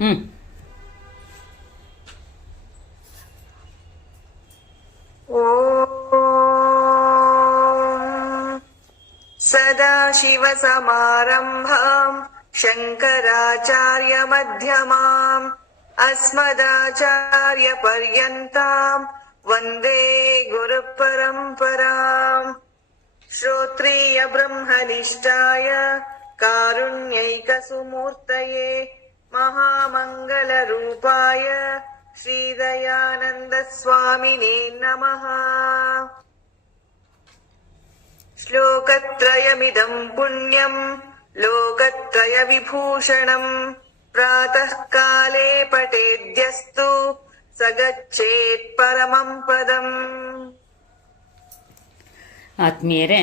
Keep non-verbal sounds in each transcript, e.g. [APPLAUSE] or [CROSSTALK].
ಹ್ಞೂ ॐ सदाशिवसमारम्भाम् शङ्कराचार्यमध्यमाम् अस्मदाचार्यपर्यन्ताम् वंदे गुरुपरम्पराम्। श्रोत्रियब्रह्मनिष्ठाय कारुण्यैकसुमूर्तये महामङ्गलरूपाय श्रीदयानन्दस्वामिने नमः श्लोकत्रयमिदम् पुण्यम् लोकत्रयविभूषणम् प्रातःकाले पठेद्यस्तु स गच्छेत् परमम् पदम् ಆತ್ಮೀಯರೇ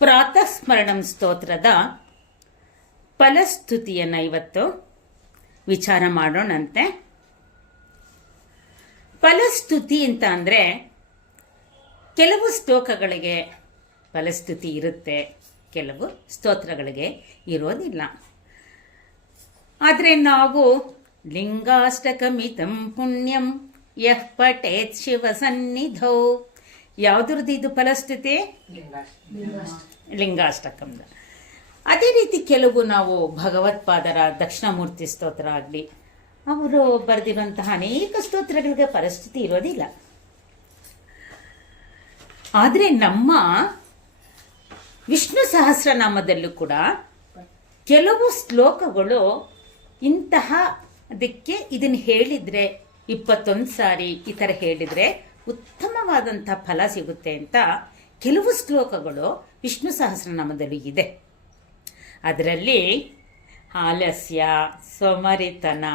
ಪ್ರಾತಃಸ್ಮರಣಂ ಸ್ತೋತ್ರದ ಫಲಸ್ತುತಿಯನ್ನು ಇವತ್ತು ವಿಚಾರ ಮಾಡೋಣಂತೆ. ಫಲಸ್ತುತಿ ಅಂತ ಅಂದರೆ ಕೆಲವು ಸ್ತೋಕಗಳಿಗೆ ಫಲಸ್ತುತಿ ಇರುತ್ತೆ ಕೆಲವು ಸ್ತೋತ್ರಗಳಿಗೆ ಇರೋದಿಲ್ಲ. ಆದರೆ ನಾವು ಲಿಂಗಾಷ್ಟಕಮಿತಂ ಪುಣ್ಯಂ ಯಃ ಪಟೇತ್ ಶಿವ ಸನ್ನಿಧೌ. ಯಾವುದ್ರದ್ದು ಇದು ಫಲಸ್ತುತಿ? ಲಿಂಗಾಷ್ಟಕಂದ ಅದೇ ರೀತಿ ಕೆಲವು ನಾವು ಭಗವತ್ಪಾದರ ದಕ್ಷಿಣಮೂರ್ತಿ ಸ್ತೋತ್ರ ಆಗಲಿ, ಅವರು ಬರೆದಿರುವಂತಹ ಅನೇಕ ಸ್ತೋತ್ರಗಳಿಗೆ ಪರಿಸ್ಥಿತಿ ಇರೋದಿಲ್ಲ. ಆದರೆ ನಮ್ಮ ವಿಷ್ಣು ಸಹಸ್ರನಾಮದಲ್ಲೂ ಕೂಡ ಕೆಲವು ಶ್ಲೋಕಗಳು ಇಂತಹ ಅದಕ್ಕೆ ಇದನ್ನು ಹೇಳಿದ್ರೆ, ಇಪ್ಪತ್ತೊಂದು ಸಾರಿ ಈ ಥರ ಹೇಳಿದ್ರೆ ಉತ್ತಮವಾದಂಥ ಫಲ ಸಿಗುತ್ತೆ ಅಂತ ಕೆಲವು ಶ್ಲೋಕಗಳು ವಿಷ್ಣು ಸಹಸ್ರನಾಮದಲ್ಲಿ ಇದೆ. ಅದರಲ್ಲಿ ಆಲಸ್ಯ ಸೋಮರಿತನ,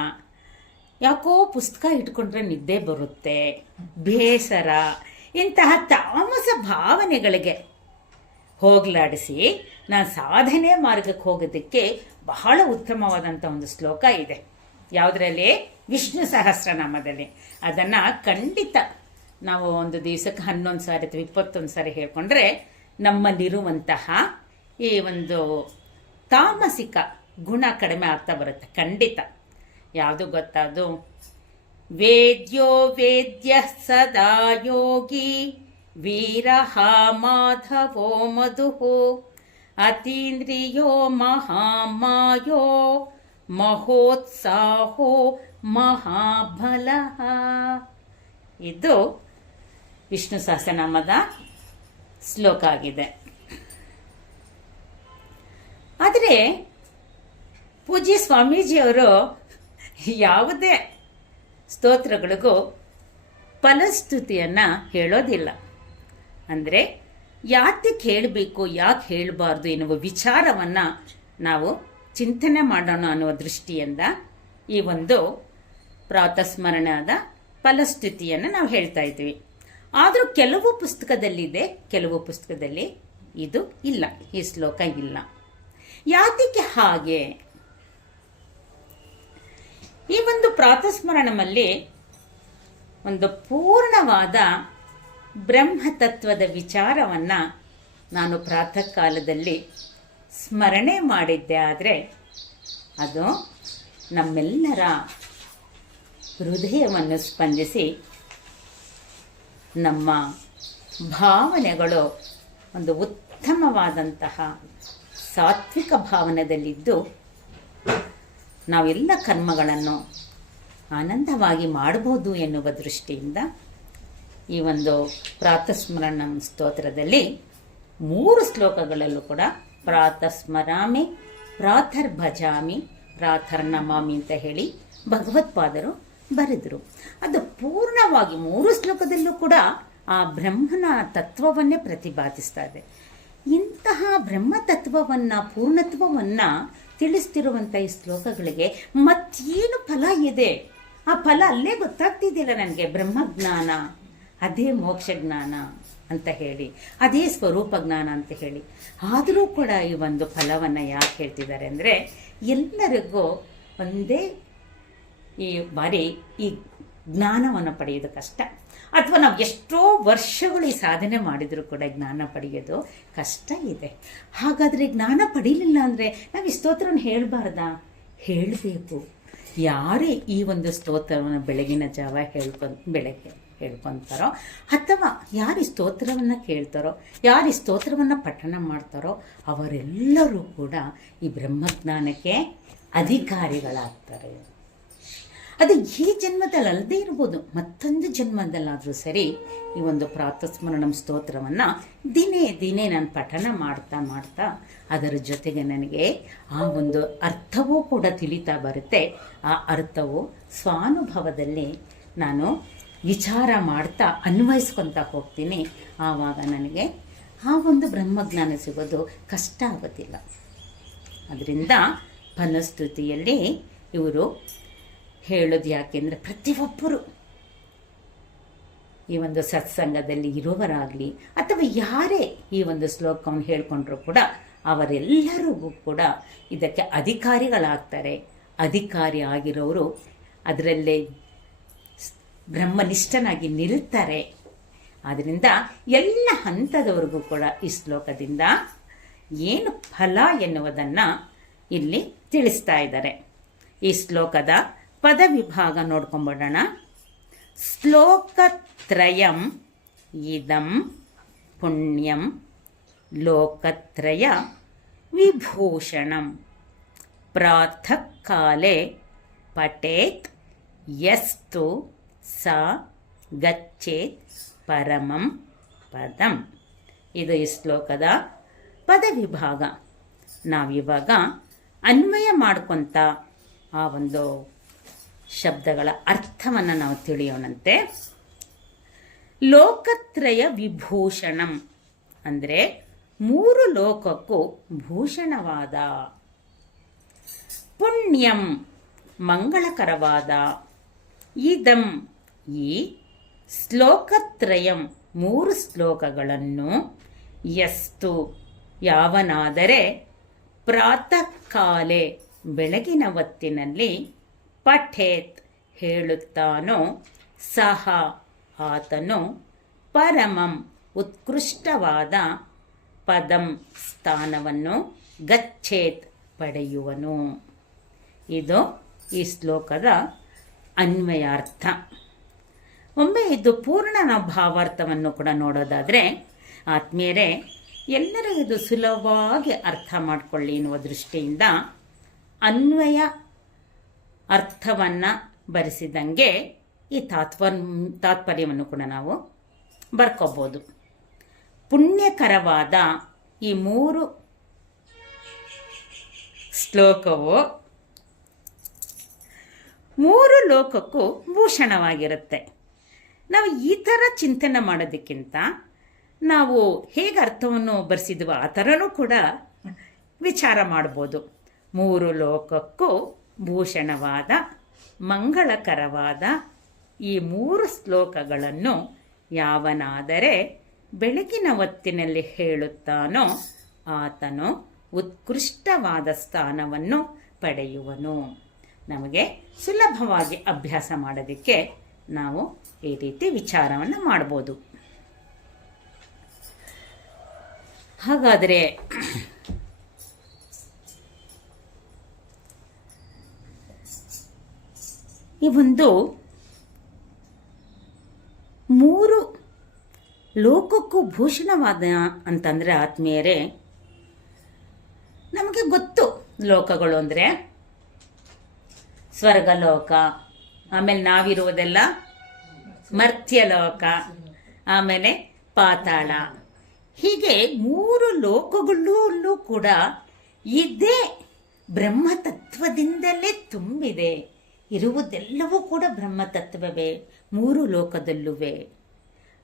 ಯಾಕೋ ಪುಸ್ತಕ ಇಟ್ಕೊಂಡ್ರೆ ನಿದ್ದೆ ಬರುತ್ತೆ, ಬೇಸರ, ಇಂತಹ ತಾಮಸ ಭಾವನೆಗಳಿಗೆ ಹೋಗ್ಲಾಡಿಸಿ ನಾನು ಸಾಧನೆ ಮಾರ್ಗಕ್ಕೆ ಹೋಗೋದಕ್ಕೆ ಬಹಳ ಉತ್ತಮವಾದಂಥ ಒಂದು ಶ್ಲೋಕ ಇದೆ. ಯಾವುದರಲ್ಲಿ? ವಿಷ್ಣು ಸಹಸ್ರನಾಮದಲ್ಲಿ. ಅದನ್ನು ಖಂಡಿತ ನಾವು ಒಂದು ದಿವಸಕ್ಕೆ ಹನ್ನೊಂದು ಸಾರಿ ಅಥವಾ ಇಪ್ಪತ್ತೊಂದು ಸಾರಿ ಹೇಳ್ಕೊಂಡ್ರೆ ನಮ್ಮಲ್ಲಿರುವಂತಹ ಈ ಒಂದು ತಾಮಸಿಕ ಗುಣ ಕಡಿಮೆ ಆಗ್ತಾ ಬರುತ್ತೆ, ಖಂಡಿತ. ಯಾವುದು ಗೊತ್ತಾದು? ವೇದ್ಯೋ ವೇದ್ಯ ಸದಾ ಯೋಗಿ, ವೀರ ಮಾಧವೋ ಮಧು, ಅತೀಂದ್ರಿಯೋ ಮಹಾಮಾಯೋ, ಮಹೋತ್ಸಾಹೋ ಮಹಾಬಲ. ಇದು ವಿಷ್ಣು ಸಹಸ್ರನಾಮದ ಶ್ಲೋಕ ಆಗಿದೆ. ಆದರೆ ಪೂಜ್ಯ ಸ್ವಾಮೀಜಿಯವರು ಯಾವುದೇ ಸ್ತೋತ್ರಗಳಿಗೂ ಫಲಸ್ತುತಿಯನ್ನು ಹೇಳೋದಿಲ್ಲ. ಅಂದರೆ ಯಾತಕ್ಕೆ ಹೇಳಬೇಕು, ಯಾಕೆ ಹೇಳಬಾರ್ದು ಎನ್ನುವ ವಿಚಾರವನ್ನು ನಾವು ಚಿಂತನೆ ಮಾಡೋಣ ಅನ್ನುವ ದೃಷ್ಟಿಯಿಂದ ಈ ಒಂದು ಪ್ರಾತಸ್ಮರಣದ ಫಲಸ್ತುತಿಯನ್ನು ನಾವು ಹೇಳ್ತಾ ಇದ್ದೀವಿ. ಆದರೂ ಕೆಲವು ಪುಸ್ತಕದಲ್ಲಿದೆ, ಕೆಲವು ಪುಸ್ತಕದಲ್ಲಿ ಇದು ಇಲ್ಲ, ಈ ಶ್ಲೋಕ ಇಲ್ಲ. ಯಾತಕ್ಕೆ ಹಾಗೆ? ಈ ಒಂದು ಪ್ರಾತಸ್ಮರಣಮಲ್ಲಿ ಒಂದು ಪೂರ್ಣವಾದ ಬ್ರಹ್ಮತತ್ವದ ವಿಚಾರವನ್ನು ನಾನು ಪ್ರಾತಃ ಕಾಲದಲ್ಲಿ ಸ್ಮರಣೆ ಮಾಡಿದ್ದೆ ಆದರೆ ಅದು ನಮ್ಮೆಲ್ಲರ ಹೃದಯವನ್ನು ಸ್ಪಂದಿಸಿ ನಮ್ಮ ಭಾವನೆಗಳು ಒಂದು ಉತ್ತಮವಾದಂತಹ ಸಾತ್ವಿಕ ಭಾವನೆಯಲ್ಲಿದ್ದು ನಾವೆಲ್ಲ ಕರ್ಮಗಳನ್ನು ಆನಂದವಾಗಿ ಮಾಡಬಹುದು ಎನ್ನುವ ದೃಷ್ಟಿಯಿಂದ ಈ ಒಂದು ಪ್ರಾತಸ್ಮರಣ ಸ್ತೋತ್ರದಲ್ಲಿ ಮೂರು ಶ್ಲೋಕಗಳಲ್ಲೂ ಕೂಡ ಪ್ರಾತಸ್ಮರಾಮಿ ಪ್ರಾಥರ್ ಭಜಾಮಿ ಪ್ರಾಥರ್ ನಮಾಮಿ ಅಂತ ಹೇಳಿ ಭಗವತ್ಪಾದರು ಬರೆದರು. ಅದು ಪೂರ್ಣವಾಗಿ ಮೂರು ಶ್ಲೋಕದಲ್ಲೂ ಕೂಡ ಆ ಬ್ರಹ್ಮನ ತತ್ವವನ್ನೇ ಪ್ರತಿಪಾದಿಸ್ತಾ ಇದೆ. ಇಂತಹ ಬ್ರಹ್ಮತತ್ವವನ್ನು, ಪೂರ್ಣತ್ವವನ್ನು ತಿಳಿಸ್ತಿರುವಂಥ ಈ ಶ್ಲೋಕಗಳಿಗೆ ಮತ್ತೇನು ಫಲ ಇದೆ? ಆ ಫಲ ಅಲ್ಲೇ ಗೊತ್ತಾಗ್ತಿದ್ದಿಲ್ಲ ನನಗೆ. ಬ್ರಹ್ಮಜ್ಞಾನ, ಅದೇ ಮೋಕ್ಷ ಜ್ಞಾನ ಅಂತ ಹೇಳಿ, ಅದೇ ಸ್ವರೂಪ ಜ್ಞಾನ ಅಂತ ಹೇಳಿ. ಆದರೂ ಕೂಡ ಈ ಒಂದು ಫಲವನ್ನು ಯಾಕೆ ಹೇಳ್ತಿದ್ದಾರೆ ಅಂದರೆ ಎಲ್ಲರಿಗೂ ಒಂದೇ ಈ ಬಾರಿ ಈ ಜ್ಞಾನವನ್ನು ಪಡೆಯೋದು ಕಷ್ಟ. ಅಥವಾ ನಾವು ಎಷ್ಟೋ ವರ್ಷಗಳು ಈ ಸಾಧನೆ ಮಾಡಿದರೂ ಕೂಡ ಜ್ಞಾನ ಪಡೆಯೋದು ಕಷ್ಟ ಇದೆ. ಹಾಗಾದರೆ ಜ್ಞಾನ ಪಡೀಲಿಲ್ಲ ಅಂದರೆ ನಾವು ಈ ಸ್ತೋತ್ರವನ್ನು ಹೇಳಬಾರ್ದಾ? ಹೇಳಬೇಕು. ಯಾರೇ ಈ ಒಂದು ಸ್ತೋತ್ರವನ್ನು ಬೆಳಗಿನ ಜಾವ ಹೇಳ್ಕೊಂಡು ಬೆಳಗ್ಗೆ ಹೇಳ್ಕೊತಾರೋ, ಅಥವಾ ಯಾರು ಈ ಸ್ತೋತ್ರವನ್ನು ಕೇಳ್ತಾರೋ, ಯಾರು ಈ ಸ್ತೋತ್ರವನ್ನು ಪಠಣ ಮಾಡ್ತಾರೋ, ಅವರೆಲ್ಲರೂ ಕೂಡ ಈ ಬ್ರಹ್ಮಜ್ಞಾನಕ್ಕೆ ಅಧಿಕಾರಿಗಳಾಗ್ತಾರೆ. ಅದು ಈ ಜನ್ಮದಲ್ಲಿ ಅಲ್ಲದೆ ಇರ್ಬೋದು. ಮತ್ತೊಂದು ಜನ್ಮದಲ್ಲಾದರೂ ಸರಿ ಈ ಒಂದು ಪ್ರಾತಸ್ಮರಣಂ ಸ್ತೋತ್ರವನ್ನು ದಿನೇ ದಿನೇ ನಾನು ಪಠನ ಮಾಡ್ತಾ ಮಾಡ್ತಾ ಅದರ ಜೊತೆಗೆ ನನಗೆ ಆ ಒಂದು ಅರ್ಥವೂ ಕೂಡ ತಿಳಿತಾ ಬರುತ್ತೆ. ಆ ಅರ್ಥವು ಸ್ವಾನುಭವದಲ್ಲಿ ನಾನು ವಿಚಾರ ಮಾಡ್ತಾ ಅನ್ವಯಿಸ್ಕೊತಾ ಹೋಗ್ತೀನಿ. ಆವಾಗ ನನಗೆ ಆ ಒಂದು ಬ್ರಹ್ಮಜ್ಞಾನ ಸಿಗೋದು ಕಷ್ಟ ಆಗೋದಿಲ್ಲ. ಅದರಿಂದ ಫಲಸ್ತುತಿಯಲ್ಲಿ ಇವರು ಹೇಳೋದು ಯಾಕೆಂದರೆ ಪ್ರತಿಯೊಬ್ಬರು ಈ ಒಂದು ಸತ್ಸಂಗದಲ್ಲಿ ಇರುವರಾಗಲಿ ಅಥವಾ ಯಾರೇ ಈ ಒಂದು ಶ್ಲೋಕವನ್ನು ಹೇಳ್ಕೊಂಡ್ರು ಕೂಡ ಅವರೆಲ್ಲರಿಗೂ ಕೂಡ ಇದಕ್ಕೆ ಅಧಿಕಾರಿಗಳಾಗ್ತಾರೆ. ಅಧಿಕಾರಿ ಆಗಿರೋರು ಅದರಲ್ಲೇ ಬ್ರಹ್ಮನಿಷ್ಠನಾಗಿ ನಿಲ್ತಾರೆ. ಆದ್ದರಿಂದ ಎಲ್ಲ ಹಂತದವರೆಗೂ ಕೂಡ ಈ ಶ್ಲೋಕದಿಂದ ಏನು ಫಲ ಎನ್ನುವುದನ್ನು ಇಲ್ಲಿ ತಿಳಿಸ್ತಾ ಇದ್ದಾರೆ. ಈ ಶ್ಲೋಕದ ಪದ ವಿಭಾಗ ನೋಡ್ಕೊಂಬಿಡೋಣ ಶ್ಲೋಕತ್ರಯಂ ಇದಂ ಪುಣ್ಯಂ ಲೋಕತ್ರಯ ವಿಭೂಷಣಂ. ಪ್ರಾತಃ ಕಾಲೇ ಪಟೇತ್ ಯಸ್ತು ಸ ಗಚ್ಚೇತ್ ಪರಮಂ ಪದಂ. ಇದು ಈ ಶ್ಲೋಕದ ಪದವಿಭಾಗ. ನಾವಿವಾಗ ಅನ್ವಯ ಮಾಡ್ಕೊತ ಆ ಒಂದು ಶಬ್ದಗಳ ಅರ್ಥವನ್ನು ನಾವು ತಿಳಿಯೋಣಂತೆ. ಲೋಕತ್ರಯ ವಿಭೂಷಣಂ ಅಂದರೆ ಮೂರು ಲೋಕಕ್ಕೂ ಭೂಷಣವಾದ. ಪುಣ್ಯಂ ಮಂಗಳಕರವಾದ. ಇದಂ ಈ ಶ್ಲೋಕತ್ರಯಂ ಮೂರು ಶ್ಲೋಕಗಳನ್ನು ಯಸ್ತು ಯಾವನಾದರೆ ಪ್ರಾತಃ ಕಾಲೆ ಬೆಳಗಿನ ಹೊತ್ತಿನಲ್ಲಿ ಪಠೇತ್ ಹೇಳುತ್ತಾನೋ, ಸಹ ಆತನು ಪರಮಂ ಉತ್ಕೃಷ್ಟವಾದ ಪದಂ ಸ್ಥಾನವನ್ನು ಗಚ್ಚೇತ್ ಪಡೆಯುವನು. ಇದು ಈ ಶ್ಲೋಕದ ಅನ್ವಯಾರ್ಥ. ಒಮ್ಮೆ ಇದು ಪೂರ್ಣ ನಾವು ಭಾವಾರ್ಥವನ್ನು ಕೂಡ ನೋಡೋದಾದರೆ, ಆತ್ಮೀಯರೇ, ಎಲ್ಲರೂ ಇದು ಸುಲಭವಾಗಿ ಅರ್ಥ ಮಾಡಿಕೊಳ್ಳಿ ಎನ್ನುವ ದೃಷ್ಟಿಯಿಂದ ಅನ್ವಯ ಅರ್ಥವನ್ನು ಬರೆಸಿದಂಗೆ ಈ ತಾತ್ವ ತಾತ್ಪರ್ಯವನ್ನು ಕೂಡ ನಾವು ಬರ್ಕೋಬೋದು. ಪುಣ್ಯಕರವಾದ ಈ ಮೂರು ಶ್ಲೋಕವು ಮೂರು ಲೋಕಕ್ಕೂ ಭೂಷಣವಾಗಿರುತ್ತೆ. ನಾವು ಈ ಥರ ಚಿಂತನೆ ಮಾಡೋದಕ್ಕಿಂತ ನಾವು ಹೇಗೆ ಅರ್ಥವನ್ನು ಬರೆಸಿದ್ವೋ ಆ ಥರನೂ ಕೂಡ ವಿಚಾರ ಮಾಡ್ಬೋದು. ಮೂರು ಲೋಕಕ್ಕೂ ಭೂಷಣವಾದ, ಮಂಗಳಕರವಾದ ಈ ಮೂರು ಶ್ಲೋಕಗಳನ್ನು ಯಾವನಾದರೆ ಬೆಳಗಿನ ಹೊತ್ತಿನಲ್ಲಿ ಹೇಳುತ್ತಾನೋ ಆತನು ಉತ್ಕೃಷ್ಟವಾದ ಸ್ಥಾನವನ್ನು ಪಡೆಯುವನು. ನಮಗೆ ಸುಲಭವಾಗಿ ಅಭ್ಯಾಸ ಮಾಡೋದಕ್ಕೆ ನಾವು ಈ ರೀತಿ ವಿಚಾರವನ್ನು ಮಾಡ್ಬೋದು. ಹಾಗಾದರೆ ಈ ಒಂದು ಮೂರು ಲೋಕಕ್ಕೂ ಭೂಷಣವಾದ ಅಂತಂದರೆ ಆತ್ಮೀಯರೇ, ನಮಗೆ ಗೊತ್ತು ಲೋಕಗಳು ಅಂದರೆ ಸ್ವರ್ಗಲೋಕ, ಆಮೇಲೆ ನಾವಿರುವುದೆಲ್ಲ ಮರ್ತ್ಯಲೋಕ, ಆಮೇಲೆ ಪಾತಾಳ. ಹೀಗೆ ಮೂರು ಲೋಕಗಳಲ್ಲೂ ಕೂಡ ಇದೇ ಬ್ರಹ್ಮತತ್ವದಿಂದಲೇ ತುಂಬಿದೆ. ಇರುವುದೆಲ್ಲವೂ ಕೂಡ ಬ್ರಹ್ಮತತ್ವವೇ, ಮೂರು ಲೋಕದಲ್ಲುವೆ.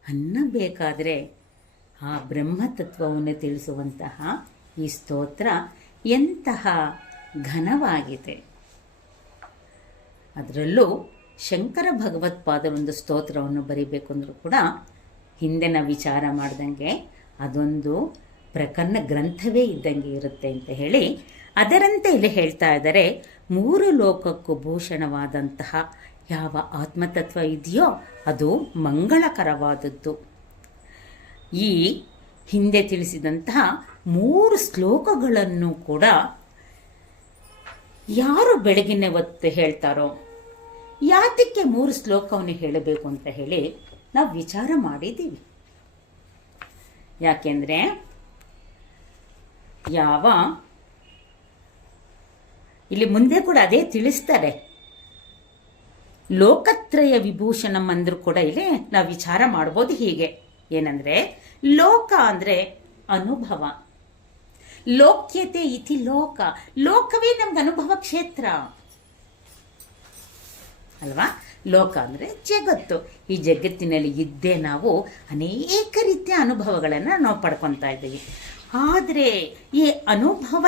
ಅನ್ನಬೇಕಾದರೆ ಆ ಬ್ರಹ್ಮತತ್ವವನ್ನು ತಿಳಿಸುವಂತಹ ಈ ಸ್ತೋತ್ರ ಎಂತಹ ಘನವಾಗಿದೆ. ಅದರಲ್ಲೂ ಶಂಕರ ಭಗವತ್ಪಾದರೊಂದು ಸ್ತೋತ್ರವನ್ನು ಬರೀಬೇಕು ಅಂದರೂ ಕೂಡ ನಾವು ವಿಚಾರ ಮಾಡ್ದಂಗೆ ಅದೊಂದು ಪ್ರಕರಣ ಗ್ರಂಥವೇ ಇದ್ದಂಗೆ ಇರುತ್ತೆ ಅಂತ ಹೇಳಿ ಅದರಂತೆ ಇಲ್ಲಿ ಹೇಳ್ತಾ ಇದ್ದಾರೆ ಮೂರು ಲೋಕಕ್ಕೂ ಭೂಷಣವಾದಂತಹ ಯಾವ ಆತ್ಮತತ್ವ ಇದೆಯೋ ಅದು ಮಂಗಳಕರವಾದದ್ದು. ಈ ಹಿಂದೆ ತಿಳಿಸಿದಂತಹ ಮೂರು ಶ್ಲೋಕಗಳನ್ನು ಕೂಡ ಯಾರು ಬೆಳಗಿನ ಹೊತ್ತು ಹೇಳ್ತಾರೋ, ಯಾತಕ್ಕೆ ಮೂರು ಶ್ಲೋಕವನ್ನು ಹೇಳಬೇಕು ಅಂತ ಹೇಳಿ ನಾವು ವಿಚಾರ ಮಾಡಿದ್ದೀವಿ. ಯಾಕೆಂದ್ರೆ ಯಾವ ಇಲ್ಲಿ ಮುಂದೆ ಕೂಡ ಅದೇ ತಿಳಿಸ್ತಾರೆ. ಲೋಕತ್ರಯ ವಿಭೂಷಣಂ ಅಂದ್ರೂ ಕೂಡ ಇಲ್ಲಿ ನಾವು ವಿಚಾರ ಮಾಡ್ಬೋದು ಹೀಗೆ. ಏನಂದ್ರೆ, ಲೋಕ ಅಂದ್ರೆ ಅನುಭವ. ಲೋಕ್ಯತೆ ಇತಿ ಲೋಕ. ಲೋಕವೇ ನಮ್ಗೆ ಅನುಭವ ಕ್ಷೇತ್ರ. ಅಲ್ವಾ? ಲೋಕ ಅಂದ್ರೆ ಜಗತ್ತು. ಈ ಜಗತ್ತಿನಲ್ಲಿ ಇದ್ದೇ ನಾವು ಅನೇಕ ರೀತಿಯ ಅನುಭವಗಳನ್ನು ನಾವು ಪಡ್ಕೊತಾ ಇದ್ದೀವಿ. ಆದರೆ ಈ ಅನುಭವ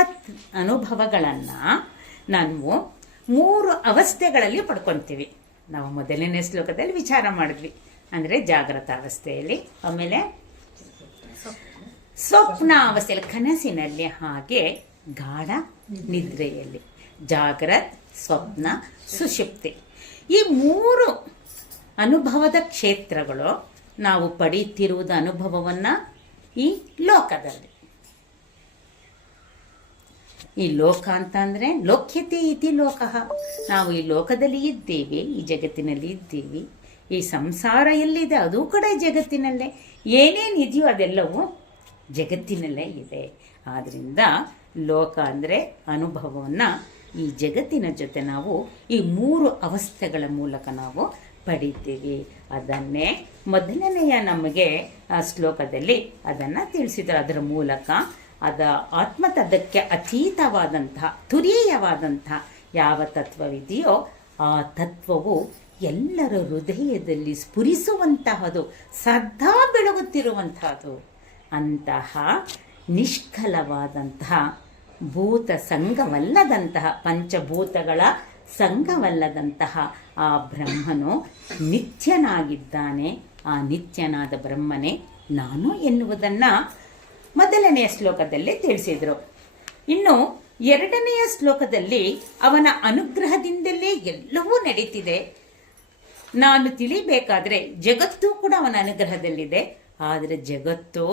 ಅನುಭವಗಳನ್ನು ನಾವು ಮೂರು ಅವಸ್ಥೆಗಳಲ್ಲಿ ಪಡ್ಕೊತೀವಿ. ನಾವು ಮೊದಲನೇ ಶ್ಲೋಕದಲ್ಲಿ ವಿಚಾರ ಮಾಡಿದ್ವಿ. ಅಂದರೆ ಜಾಗ್ರತ ಅವಸ್ಥೆಯಲ್ಲಿ, ಆಮೇಲೆ ಸ್ವಪ್ನ ಅವಸ್ಥೆಯಲ್ಲಿ, ಕನಸಿನಲ್ಲಿ ಹಾಗೆ ಗಾಢ ನಿದ್ರೆಯಲ್ಲಿ. ಜಾಗ್ರತ್, ಸ್ವಪ್ನ ಸುಷುಪ್ತಿ ಈ ಮೂರು ಅನುಭವದ ಕ್ಷೇತ್ರಗಳು ನಾವು ಪಡೆಯುತ್ತಿರುವುದು ಅನುಭವವನ್ನ ಈ ಲೋಕದಲ್ಲಿ. ಈ ಲೋಕ ಅಂತ ಅಂದ್ರೆ ಲೋಕ್ಯತೆ ಇತಿ ಲೋಕ. ನಾವು ಈ ಲೋಕದಲ್ಲಿ ಇದ್ದೇವೆ, ಈ ಜಗತ್ತಿನಲ್ಲಿ ಇದ್ದೀವಿ, ಈ ಸಂಸಾರ ಎಲ್ಲಿದೆ ಅದು ಕೂಡ ಜಗತ್ತಿನಲ್ಲೇ. ಏನೇನು ಇದೆಯೋ ಅದೆಲ್ಲವೂ ಜಗತ್ತಿನಲ್ಲೇ ಇದೆ. ಆದ್ದರಿಂದ ಲೋಕ ಅಂದರೆ ಅನುಭವವನ್ನು ಈ ಜಗತ್ತಿನ ಜೊತೆ ನಾವು ಈ ಮೂರು ಅವಸ್ಥೆಗಳ ಮೂಲಕ ನಾವು ಪಡಿತೀವಿ. ಅದನ್ನೇ ಮೊದಲನೆಯ ನಮಗೆ ಆ ಶ್ಲೋಕದಲ್ಲಿ ಅದನ್ನು ತಿಳಿಸಿದ್ರು. ಅದರ ಮೂಲಕ ಅದ ಆತ್ಮತದಕ್ಕೆ ಅತೀತವಾದಂತಹ ತುರೀಯವಾದಂತಹ ಯಾವ ತತ್ವವಿದೆಯೋ ಆ ತತ್ವವು ಎಲ್ಲರ ಹೃದಯದಲ್ಲಿ ಸ್ಫುರಿಸುವಂತಹದು ಸದಾ ಬೆಳಗುತ್ತಿರುವಂತಹದು ಅಂತಹ ನಿಷ್ಕಲವಾದಂತಹ ಭೂತ ಸಂಘವಲ್ಲದಂತಹ, ಪಂಚಭೂತಗಳ ಸಂಘವಲ್ಲದಂತಹ ಆ ಬ್ರಹ್ಮನು ನಿತ್ಯನಾಗಿದ್ದಾನೆ. ಆ ನಿತ್ಯನಾದ ಬ್ರಹ್ಮನೇ ನಾನು ಎನ್ನುವುದನ್ನ ಮೊದಲನೆಯ ಶ್ಲೋಕದಲ್ಲಿ ತಿಳಿಸಿದರು. ಇನ್ನು ಎರಡನೆಯ ಶ್ಲೋಕದಲ್ಲಿ ಅವನ ಅನುಗ್ರಹದಿಂದಲೇ ಎಲ್ಲವೂ ನಡೀತಿದೆ. ನಾನು ತಿಳಿಬೇಕಾದ್ರೆ ಜಗತ್ತು ಕೂಡ ಅವನ ಅನುಗ್ರಹದಲ್ಲಿದೆ. ಆದರೆ ಜಗತ್ತು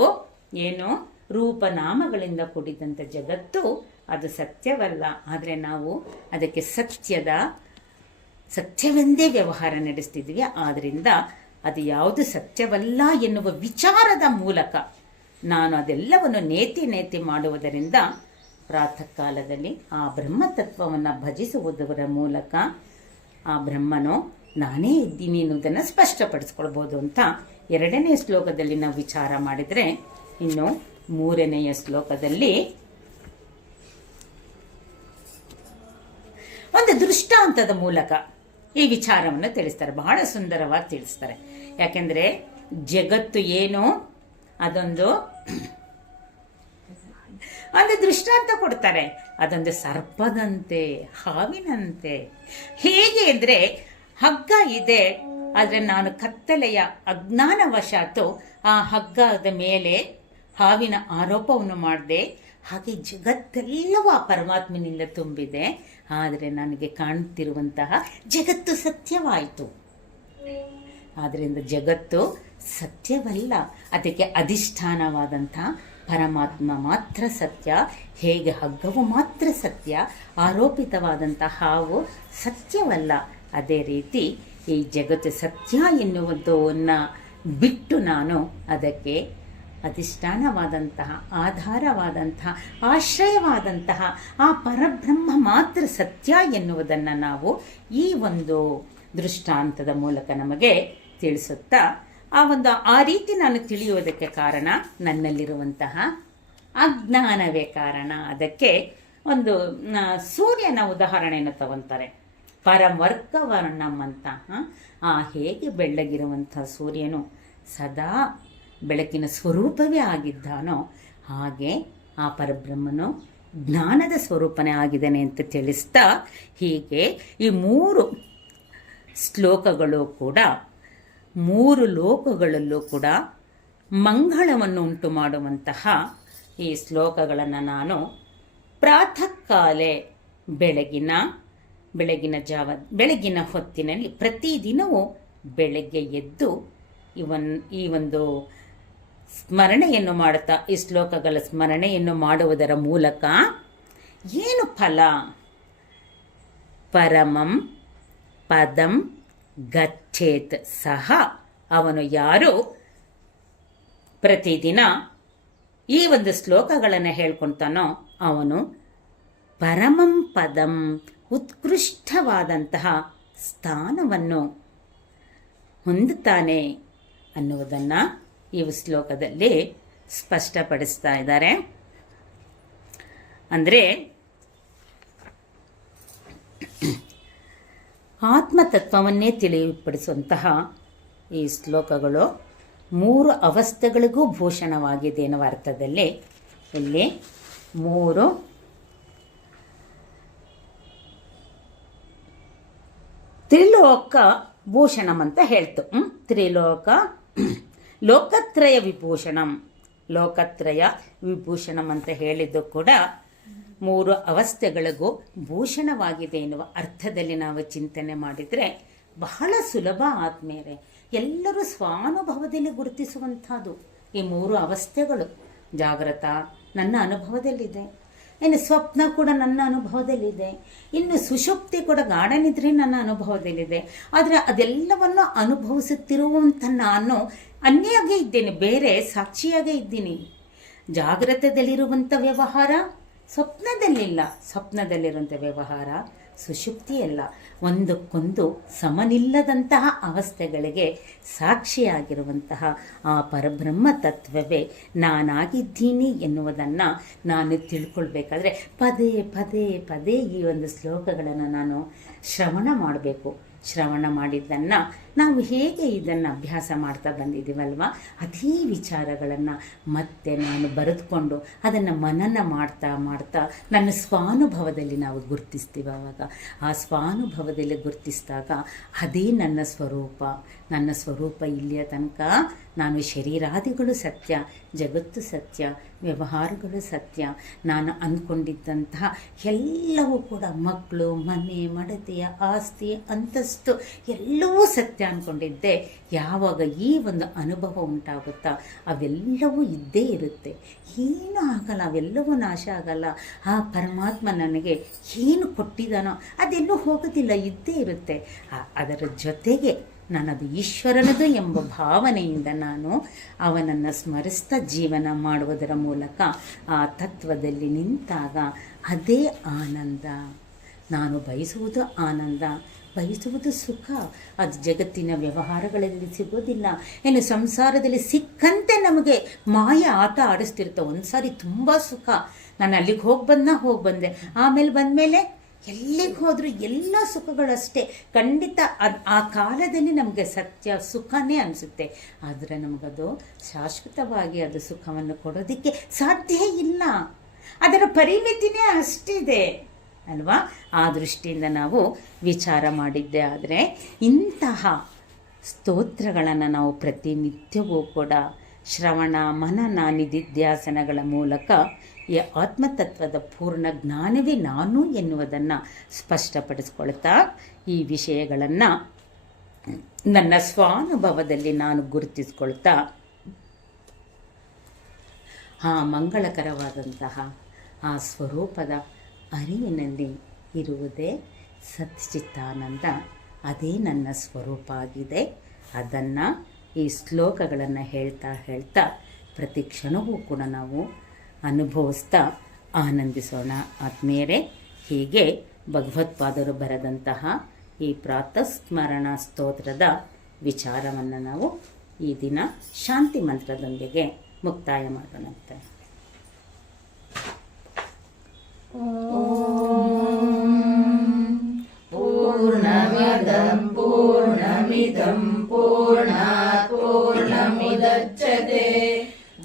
ಏನು ರೂಪನಾಮಗಳಿಂದ ಕೂಡಿದಂಥ ಜಗತ್ತು ಅದು ಸತ್ಯವಲ್ಲ. ಆದರೆ ನಾವು ಅದಕ್ಕೆ ಸತ್ಯದ, ಸತ್ಯವೆಂದೇ ವ್ಯವಹಾರ ನಡೆಸ್ತಿದ್ವಿ. ಆದ್ದರಿಂದ ಅದು ಯಾವುದು ಸತ್ಯವಲ್ಲ ಎನ್ನುವ ವಿಚಾರದ ಮೂಲಕ ನಾನು ಅದೆಲ್ಲವನ್ನು ನೇತಿ ನೇತಿ ಮಾಡುವುದರಿಂದ ಪ್ರಾತಃ ಕಾಲದಲ್ಲಿ ಆ ಬ್ರಹ್ಮತತ್ವವನ್ನು ಭಜಿಸುವುದರ ಮೂಲಕ ಆ ಬ್ರಹ್ಮನು, ನಾನೇ ಇದ್ದೀನಿ ಎನ್ನುವುದನ್ನು ಸ್ಪಷ್ಟಪಡಿಸ್ಕೊಳ್ಬೋದು ಅಂತ ಎರಡನೇ ಶ್ಲೋಕದಲ್ಲಿ ನಾವು ವಿಚಾರ ಮಾಡಿದರೆ, ಇನ್ನು ಮೂರನೆಯ ಶ್ಲೋಕದಲ್ಲಿ ಒಂದು ದೃಷ್ಟಾಂತದ ಮೂಲಕ ಈ ವಿಚಾರವನ್ನು ತಿಳಿಸ್ತಾರೆ. ಬಹಳ ಸುಂದರವಾಗಿ ತಿಳಿಸ್ತಾರೆ. ಯಾಕೆಂದರೆ ಜಗತ್ತು ಏನು ಅದೊಂದು ಒಂದು ದೃಷ್ಟಾಂತ ಕೊಡ್ತಾರೆ. ಅದೊಂದು ಸರ್ಪದಂತೆ, ಹಾವಿನಂತೆ. ಹೇಗೆ ಅಂದರೆ ಹಗ್ಗ ಇದೆ, ಆದರೆ ನಾನು ಕತ್ತಲೆಯ ಅಜ್ಞಾನವಶಾತು ಆ ಹಗ್ಗದ ಮೇಲೆ ಹಾವಿನ ಆರೋಪವನ್ನು ಮಾಡಿದೆ. ಹಾಗೆ ಜಗತ್ತೆಲ್ಲವೂ ಆ ಪರಮಾತ್ಮನಿಂದ ತುಂಬಿದೆ. ಆದರೆ ನನಗೆ ಕಾಣುತ್ತಿರುವಂತಹ ಜಗತ್ತು ಸತ್ಯವಾಯಿತು. ಆದ್ದರಿಂದ ಜಗತ್ತು ಸತ್ಯವಲ್ಲ. ಅದಕ್ಕೆ ಅಧಿಷ್ಠಾನವಾದಂಥ ಪರಮಾತ್ಮ ಮಾತ್ರ ಸತ್ಯ, ಹೇಗೆ ಹಗ್ಗವು ಮಾತ್ರ ಸತ್ಯ, ಆರೋಪಿತವಾದಂಥ ಹಾವು ಸತ್ಯವಲ್ಲ. ಅದೇ ರೀತಿ ಈ ಜಗತ್ತು ಸತ್ಯ ಎನ್ನುವುದನ್ನು ಬಿಟ್ಟು ನಾನು ಅದಕ್ಕೆ ಅಧಿಷ್ಠಾನವಾದಂತಹ ಆಧಾರವಾದಂತಹ ಆಶ್ರಯವಾದಂತಹ ಆ ಪರಬ್ರಹ್ಮ ಮಾತ್ರ ಸತ್ಯ ಎನ್ನುವುದನ್ನು ನಾವು ಈ ಒಂದು ದೃಷ್ಟಾಂತದ ಮೂಲಕ ನಮಗೆ ತಿಳಿಸುತ್ತಾ ಆ ಒಂದು, ಆ ರೀತಿ ನಾನು ತಿಳಿಯುವುದಕ್ಕೆ ಕಾರಣ ನನ್ನಲ್ಲಿರುವಂತಹ ಅಜ್ಞಾನವೇ ಕಾರಣ. ಅದಕ್ಕೆ ಒಂದು ಸೂರ್ಯನ ಉದಾಹರಣೆಯನ್ನು ತಗೊಂತಾರೆ. ಪರಮರ್ಕವರ್ಣಂ ಅಂತ. ಆ ಹೇಗೆ ಬೆಳ್ಳಗಿರುವಂಥ ಸೂರ್ಯನು ಸದಾ ಬೆಳಕಿನ ಸ್ವರೂಪವೇ ಆಗಿದ್ದಾನೋ ಹಾಗೆ ಆ ಪರಬ್ರಹ್ಮನು ಜ್ಞಾನದ ಸ್ವರೂಪನೇ ಆಗಿದ್ದಾನೆ ಅಂತ ತಿಳಿಸ್ತಾ ಹೀಗೆ ಈ ಮೂರು ಶ್ಲೋಕಗಳು ಕೂಡ ಮೂರು ಲೋಕಗಳಲ್ಲೂ ಕೂಡ ಮಂಗಳವನ್ನು ಉಂಟು ಮಾಡುವಂತಹ ಈ ಶ್ಲೋಕಗಳನ್ನು ನಾನು ಪ್ರಾತಃ ಕಾಲೆ ಬೆಳಗಿನ ಬೆಳಗಿನ ಜಾವ, ಬೆಳಗಿನ ಹೊತ್ತಿನಲ್ಲಿ ಪ್ರತಿದಿನವೂ ಬೆಳಗ್ಗೆ ಎದ್ದು ಇವನ್, ಈ ಒಂದು ಸ್ಮರಣೆಯನ್ನು ಮಾಡುತ್ತಾ, ಈ ಶ್ಲೋಕಗಳ ಸ್ಮರಣೆಯನ್ನು ಮಾಡುವುದರ ಮೂಲಕ ಏನು ಫಲ? ಪರಮಂ ಪದಂ ಗಚ್ಚೇತ್. ಸಹ ಅವನು ಯಾರು? ಪ್ರತಿದಿನ ಈ ಒಂದು ಶ್ಲೋಕಗಳನ್ನು ಹೇಳ್ಕೊಳ್ತಾನೋ ಅವನು ಪರಮಂ ಪದಂ ಉತ್ಕೃಷ್ಟವಾದಂತಹ ಸ್ಥಾನವನ್ನು ಹೊಂದುತ್ತಾನೆ ಅನ್ನುವುದನ್ನು ಈ ಶ್ಲೋಕದಲ್ಲಿ ಸ್ಪಷ್ಟಪಡಿಸ್ತಾ ಇದ್ದಾರೆ. ಅಂದರೆ ಆತ್ಮತತ್ವವನ್ನೇ ತಿಳಿಯಪಡಿಸುವಂತಹ ಈ ಶ್ಲೋಕಗಳು ಮೂರು ಅವಸ್ಥೆಗಳಿಗೂ ಭೂಷಣವಾಗಿದೆ ಎನ್ನುವ ಅರ್ಥದಲ್ಲಿ ಇಲ್ಲಿ ಮೂರು ತ್ರಿಲೋಕ ಭೂಷಣಂ ಅಂತ ಹೇಳ್ತು? ತ್ರಿಲೋಕ [CLEARS THROAT] ಲೋಕತ್ರಯ ವಿಭೂಷಣಂ ಲೋಕತ್ರಯ ವಿಭೂಷಣಂ ಅಂತ ಹೇಳಿದ್ದು ಕೂಡ ಮೂರು ಅವಸ್ಥೆಗಳಿಗೂ ಭೂಷಣವಾಗಿದೆ ಎನ್ನುವ ಅರ್ಥದಲ್ಲಿ ನಾವು ಚಿಂತನೆ ಮಾಡಿದರೆ ಬಹಳ ಸುಲಭ ಆದ್ಮೇಲೆ ಎಲ್ಲರೂ ಸ್ವಾನುಭವದಲ್ಲಿ ಗುರುತಿಸುವಂಥದ್ದು ಈ ಮೂರು ಅವಸ್ಥೆಗಳು. ಜಾಗ್ರತ ನನ್ನ ಅನುಭವದಲ್ಲಿದೆ. ಇನ್ನು ಸ್ವಪ್ನ ಕೂಡ ನನ್ನ ಅನುಭವದಲ್ಲಿದೆ. ಇನ್ನು ಸುಷುಪ್ತಿ ಕೂಡ ಗಾಢನಿದ್ರೆ ನನ್ನ ಅನುಭವದಲ್ಲಿದೆ. ಆದರೆ ಅದೆಲ್ಲವನ್ನು ಅನುಭವಿಸುತ್ತಿರುವಂಥ ನಾನು ಅನ್ಯಾಗೇ ಇದ್ದೇನೆ, ಬೇರೆ ಸಾಕ್ಷಿಯಾಗೇ ಇದ್ದೀನಿ. ಜಾಗ್ರತದಲ್ಲಿರುವಂಥ ವ್ಯವಹಾರ ಸ್ವಪ್ನದಲ್ಲಿಲ್ಲ. ಸ್ವಪ್ನದಲ್ಲಿರುವಂಥ ವ್ಯವಹಾರ ಸುಷುಪ್ತಿಯಲ್ಲ ಒಂದಕ್ಕೊಂದು ಸಮನಿಲ್ಲದಂತಹ ಅವಸ್ಥೆಗಳಿಗೆ ಸಾಕ್ಷಿಯಾಗಿರುವಂತಹ ಆ ಪರಬ್ರಹ್ಮ ತತ್ವವೇ ನಾನಾಗಿದ್ದೀನಿ ಎನ್ನುವುದನ್ನು ನಾನು ತಿಳ್ಕೊಳ್ಬೇಕಾದ್ರೆ ಪದೇ ಪದೇ ಪದೇ ಈ ಒಂದು ಶ್ಲೋಕಗಳನ್ನು ನಾನು ಶ್ರವಣ ಮಾಡಬೇಕು. ಶ್ರವಣ ಮಾಡಿದ್ದನ್ನು ನಾವು ಹೇಗೆ ಇದನ್ನು ಅಭ್ಯಾಸ ಮಾಡ್ತಾ ಬಂದಿದ್ದೀವಲ್ವ? ಅದೇ ವಿಚಾರಗಳನ್ನು ಮತ್ತೆ ನಾನು ಬರೆದುಕೊಂಡು ಅದನ್ನು ಮನನ ಮಾಡ್ತಾ ಮಾಡ್ತಾ ನನ್ನ ಸ್ವಾನುಭವದಲ್ಲಿ ನಾವು ಗುರುತಿಸ್ತೀವಿ ಆವಾಗ ಆ ಸ್ವಾನುಭವದಲ್ಲಿ ಗುರುತಿಸಿದಾಗ ಅದೇ ನನ್ನ ಸ್ವರೂಪ. ನನ್ನ ಸ್ವರೂಪ ಇಲ್ಲಿಯ ತನಕ ನಾನು ಶರೀರಾದಿಗಳು ಸತ್ಯ, ಜಗತ್ತು ಸತ್ಯ, ವ್ಯವಹಾರಗಳು ಸತ್ಯ, ನಾನು ಅಂದ್ಕೊಂಡಿದ್ದಂತಹ ಎಲ್ಲವೂ ಕೂಡ ಮಕ್ಕಳು ಮನೆ ಮಡತೆಯ ಆಸ್ತಿ, ಅಂತಸ್ತು ಎಲ್ಲವೂ ಸತ್ಯ. ಅಂದ್ಕೊಂಡಿದ್ದೆ ಯಾವಾಗ ಈ ಒಂದು ಅನುಭವ ಉಂಟಾಗುತ್ತಾ? ಅವೆಲ್ಲವೂ ಇದ್ದೇ ಇರುತ್ತೆ. ಏನೂ ಆಗಲ್ಲ, ಅವೆಲ್ಲವೂ ನಾಶ ಆಗಲ್ಲ. ಆ ಪರಮಾತ್ಮ ನನಗೆ ಏನು ಕೊಟ್ಟಿದ್ದಾನೋ ಅದೆಲ್ಲೂ ಹೋಗೋದಿಲ್ಲ, ಇದ್ದೇ ಇರುತ್ತೆ. ಅದರ ಜೊತೆಗೆ ನಾನದು ಈಶ್ವರನದು ಎಂಬ ಭಾವನೆಯಿಂದ ನಾನು ಅವನನ್ನು ಸ್ಮರಿಸ್ತಾ ಜೀವನ ಮಾಡುವುದರ ಮೂಲಕ ಆ ತತ್ವದಲ್ಲಿ ನಿಂತಾಗ ಅದೇ ಆನಂದ. ನಾನು ಬಯಸುವುದು ಆನಂದ. ಬಯಸುವುದು ಸುಖ. ಅದು ಜಗತ್ತಿನ ವ್ಯವಹಾರಗಳಲ್ಲಿ ಸಿಗೋದಿಲ್ಲ ಏನು ಸಂಸಾರದಲ್ಲಿ ಸಿಕ್ಕಂತೆ ನಮಗೆ ಮಾಯ ಆಟ ಆಡಿಸ್ತಿರುತ್ತೆ. ಒಂದು ಸಾರಿ ತುಂಬ ಸುಖ. ನಾನು ಅಲ್ಲಿಗೆ ಹೋಗಿ ಬಂದ ಹೋಗಿ ಬಂದೆ. ಆಮೇಲೆ ಬಂದಮೇಲೆ ಎಲ್ಲಿಗೆ ಹೋದರೂ ಎಲ್ಲ ಸುಖಗಳಷ್ಟೇ. ಖಂಡಿತ ಅದು ಆ ಕಾಲದಲ್ಲಿ ನಮಗೆ ಸತ್ಯ ಸುಖನೇ ಅನಿಸುತ್ತೆ. ಆದರೆ ನಮಗದು ಶಾಶ್ವತವಾಗಿ ಅದು ಸುಖವನ್ನು ಕೊಡೋದಕ್ಕೆ ಸಾಧ್ಯ ಇಲ್ಲ. ಅದರ ಪರಿಮಿತಿನೇ ಅಷ್ಟಿದೆ. ಅಲ್ವಾ? ಆ ದೃಷ್ಟಿಯಿಂದ ನಾವು ವಿಚಾರ ಮಾಡಿದ್ದೆ ಆದರೆ ಇಂತಹ ಸ್ತೋತ್ರಗಳನ್ನು ನಾವು ಪ್ರತಿನಿತ್ಯವೂ ಕೂಡ ಶ್ರವಣ, ಮನನ, ನಿಧಿಧ್ಯಾಸನಗಳ ಮೂಲಕ ಈ ಆತ್ಮತತ್ವದ ಪೂರ್ಣ ಜ್ಞಾನವೇ ನಾನು ಎನ್ನುವುದನ್ನು ಸ್ಪಷ್ಟಪಡಿಸ್ಕೊಳ್ತಾ ಈ ವಿಷಯಗಳನ್ನು ನನ್ನ ಸ್ವಾನುಭವದಲ್ಲಿ ನಾನು ಗುರುತಿಸ್ಕೊಳ್ತಾ ಆ ಮಂಗಳಕರವಾದಂತಹ ಆ ಸ್ವರೂಪದ ಅರಿವಿನಲ್ಲಿ ಇರುವುದೇ ಸತ್ಚಿತ್ತಾನಂದ. ಅದೇ ನನ್ನ ಸ್ವರೂಪ ಆಗಿದೆ ಅದನ್ನು ಈ ಶ್ಲೋಕಗಳನ್ನು ಹೇಳ್ತಾ ಹೇಳ್ತಾ ಪ್ರತಿ ಕ್ಷಣವೂ ಕೂಡ ನಾವು ಅನುಭವಿಸ್ತಾ ಆನಂದಿಸೋಣ. ಆದ್ಮೇಲೆ ಹೀಗೆ ಭಗವತ್ಪಾದರು ಬರೆದಂತಹ ಈ ಪ್ರಾತಸ್ಮರಣ ಸ್ತೋತ್ರದ ವಿಚಾರವನ್ನು ನಾವು ಈ ದಿನ ಶಾಂತಿ ಮಂತ್ರದೊಂದಿಗೆ ಮುಕ್ತಾಯ ಮಾಡೋಣಂತೆ. पूर्णमुदच्छते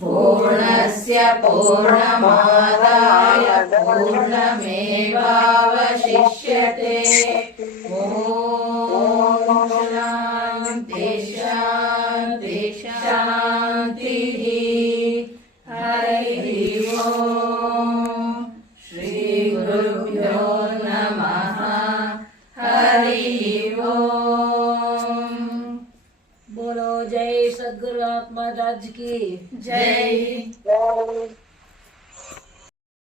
पूर्णस्य पूर्णमादाय पूर्णमेवावशिष्यते day.